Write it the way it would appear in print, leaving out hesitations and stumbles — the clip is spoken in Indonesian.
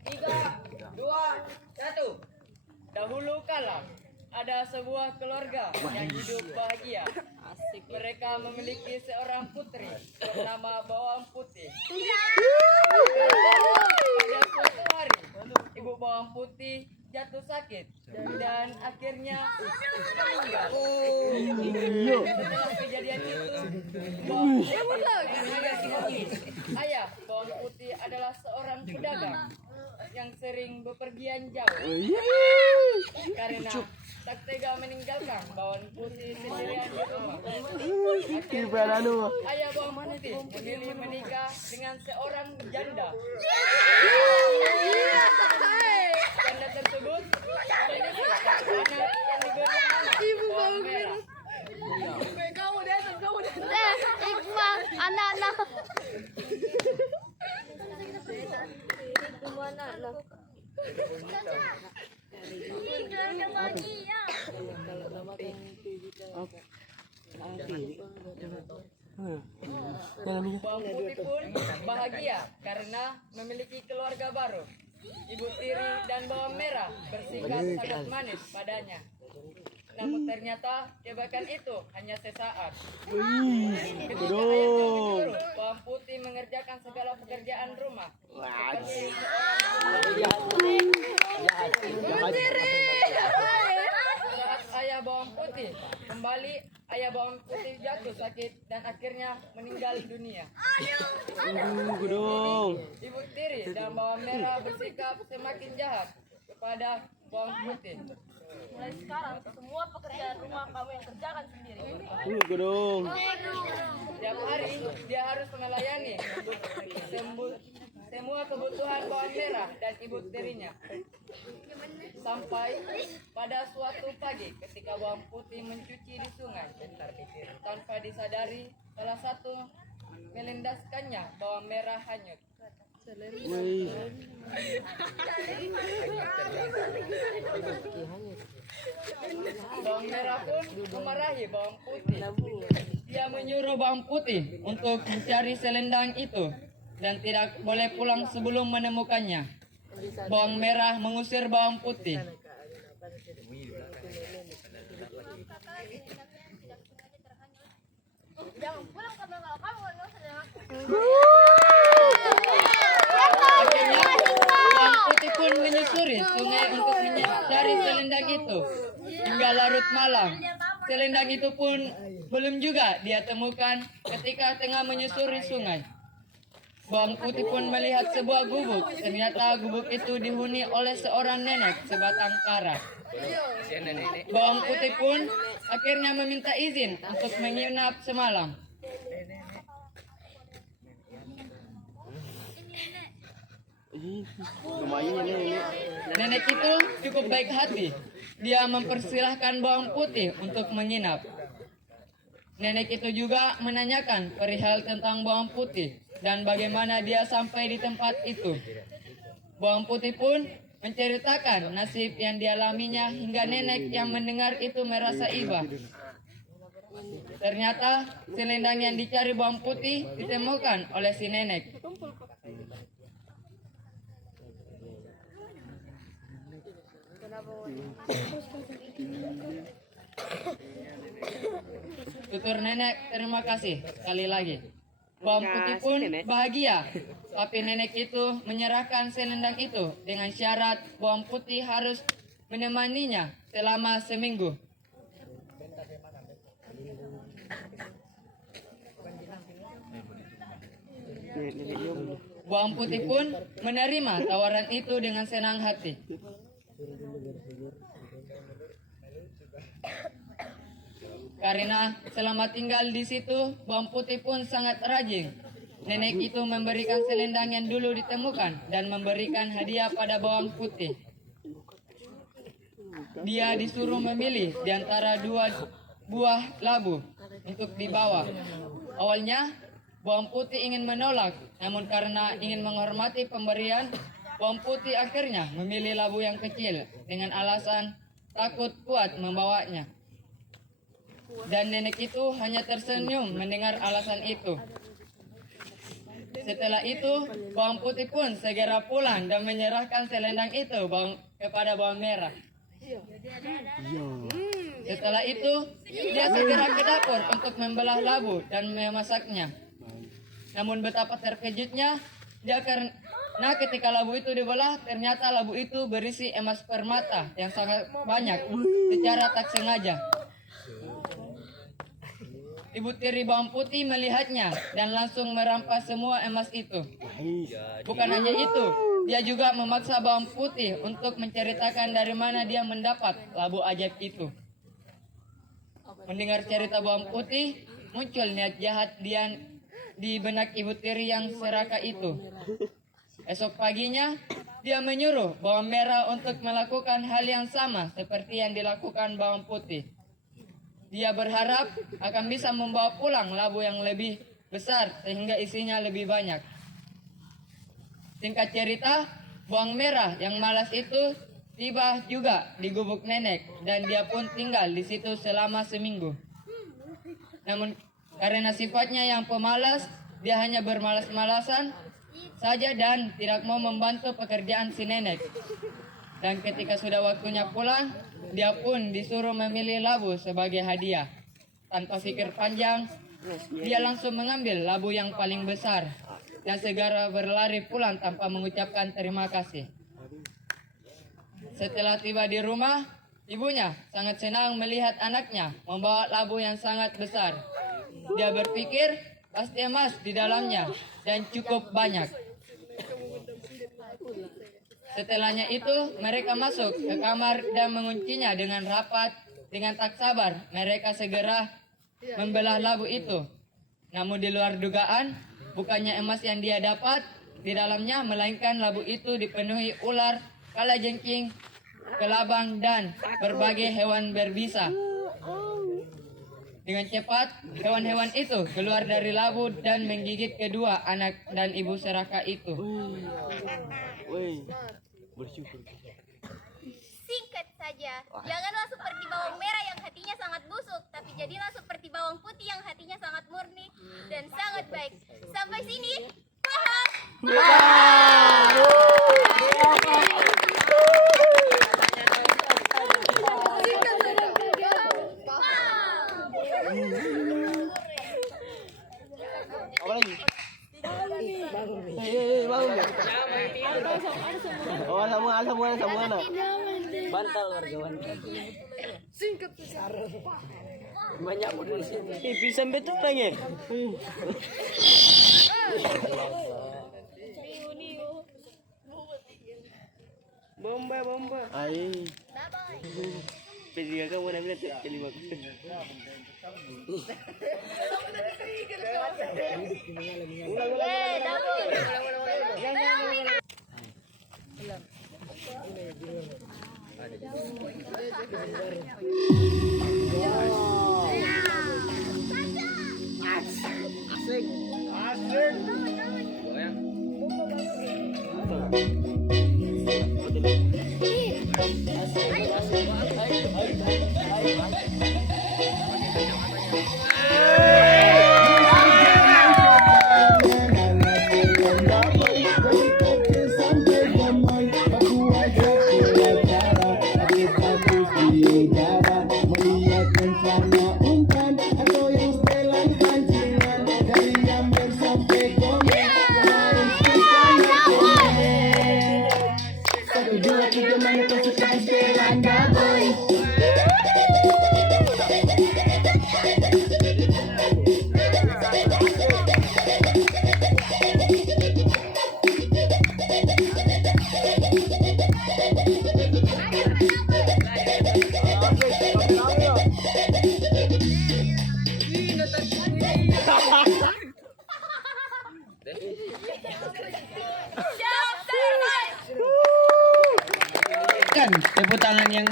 Tiga, dua, satu. Dahulu kala ada sebuah keluarga yang hidup bahagia. Mereka memiliki seorang putri bernama Bawang Putih. Pada suatu hari, ibu Bawang Putih jatuh sakit dan akhirnya meninggal. Setelah kejadian itu, Bawang Putih ayah Bawang Putih adalah seorang pedagang yang sering bepergian jauh. Karena tak tega meninggalkan Bawang Putih sendirian di rumah. Akhirnya, ayah Bawang Putih memilih menikah dengan seorang janda. Janda tersebut memiliki anak yang diberi nama Bawang Merah. Iqbal, anak-anak. Bawang Putih pun bahagia karena memiliki keluarga baru. Ibu tiri dan Bawang Merah bersikap sangat manis padanya. Namun ternyata kebaikan itu hanya sesaat. Ketika ayah menyuruh Bawang Putih mengerjakan segala pekerjaan rumah. Seperti saat ayah Bawang Putih kembali, ayah Bawang Putih jatuh sakit dan akhirnya meninggal dunia. Ibu tiri dan Bawang Merah bersikap semakin jahat kepada Bawang Putih. Mulai sekarang semua pekerjaan rumah kamu yang kerjakan sendiri. Setiap hari dia harus melayani semua kebutuhan Bawang Merah dan ibu tirinya. Sampai pada suatu pagi ketika Bawang Putih mencuci di sungai, tanpa disadari salah satu melendaskannya, Bawang Merah hanyut. Bawang Merah pun memarahi Bawang Putih. Dia menyuruh Bawang Putih untuk mencari selendang itu dan tidak boleh pulang sebelum menemukannya. Bawang Merah mengusir Bawang Putih. Jangan pulang karena kalau kamu nggak usah. Akhirnya Bawang Putih pun menyusuri sungai untuk mencari selendang itu hingga larut malam. Selendang itu pun belum juga dia temukan ketika tengah menyusuri sungai. Bawang Putih pun melihat sebuah gubuk. Ternyata gubuk itu dihuni oleh seorang nenek sebatang kara. Bawang Putih pun akhirnya meminta izin untuk menginap semalam. Nenek itu cukup baik hati. Dia mempersilahkan Bawang Putih untuk menginap. Nenek itu juga menanyakan perihal tentang Bawang Putih dan bagaimana dia sampai di tempat itu. Bawang Putih pun menceritakan nasib yang dialaminya hingga nenek yang mendengar itu merasa iba. Ternyata selendang yang dicari Bawang Putih ditemukan oleh si nenek. Tutur nenek, terima kasih sekali lagi. Bawang Putih pun bahagia, tapi nenek itu menyerahkan selendang itu dengan syarat Bawang Putih harus menemaninya selama seminggu. Bawang Putih pun menerima tawaran itu dengan senang hati. Karena selama tinggal di situ, Bawang Putih pun sangat rajin. Nenek itu memberikan selendang yang dulu ditemukan dan memberikan hadiah pada Bawang Putih. Dia disuruh memilih di antara dua buah labu untuk dibawa. Awalnya, Bawang Putih ingin menolak, namun karena ingin menghormati pemberian, Bawang Putih akhirnya memilih labu yang kecil dengan alasan takut kuat membawanya. Dan nenek itu hanya tersenyum mendengar alasan itu. Setelah itu, bawang putih pun segera pulang dan menyerahkan selendang itu kepada bawang merah. Setelah itu, dia segera ke dapur untuk membelah labu dan memasaknya. Namun betapa terkejutnya dia karena ketika labu itu dibelah, ternyata labu itu berisi emas permata yang sangat banyak secara tak sengaja. Ibu tiri bawang putih melihatnya dan langsung merampas semua emas itu. Bukan hanya itu, dia juga memaksa bawang putih untuk menceritakan dari mana dia mendapat labu ajaib itu. Mendengar cerita bawang putih, muncul niat jahat dia di benak ibu tiri yang serakah itu. Esok paginya, dia menyuruh bawang merah untuk melakukan hal yang sama seperti yang dilakukan bawang putih. Dia berharap akan bisa membawa pulang labu yang lebih besar sehingga isinya lebih banyak. Singkat cerita, bawang merah yang malas itu tiba juga di gubuk nenek dan dia pun tinggal di situ selama seminggu. Namun karena sifatnya yang pemalas, dia hanya bermalas-malasan saja dan tidak mau membantu pekerjaan si nenek. Dan ketika sudah waktunya pulang, dia pun disuruh memilih labu sebagai hadiah. Tanpa pikir panjang, dia langsung mengambil labu yang paling besar dan segera berlari pulang tanpa mengucapkan terima kasih. Setelah tiba di rumah, ibunya sangat senang melihat anaknya membawa labu yang sangat besar. Dia berpikir pasti emas di dalamnya dan cukup banyak. Setelahnya itu, mereka masuk ke kamar dan menguncinya dengan rapat. Dengan tak sabar, mereka segera membelah labu itu. Namun di luar dugaan, bukannya emas yang dia dapat di dalamnya, melainkan labu itu dipenuhi ular, kalajengking, kelabang, dan berbagai hewan berbisa. Dengan cepat, hewan-hewan itu keluar dari labu dan menggigit kedua anak dan ibu serakah itu. Singkat saja, janganlah seperti bawang merah yang hatinya sangat busuk, tapi jadilah seperti bawang putih yang hatinya sangat murni dan sangat baik. Sampai sini, paham? Apa lagi? Oh, sambungan. Bantal warga bantal. Singkat besar. Banyak model sini. Bisa betul lagi. Bomba. Ai. Pediga kamu namanya kali bagus. Kan tepuk tangan yang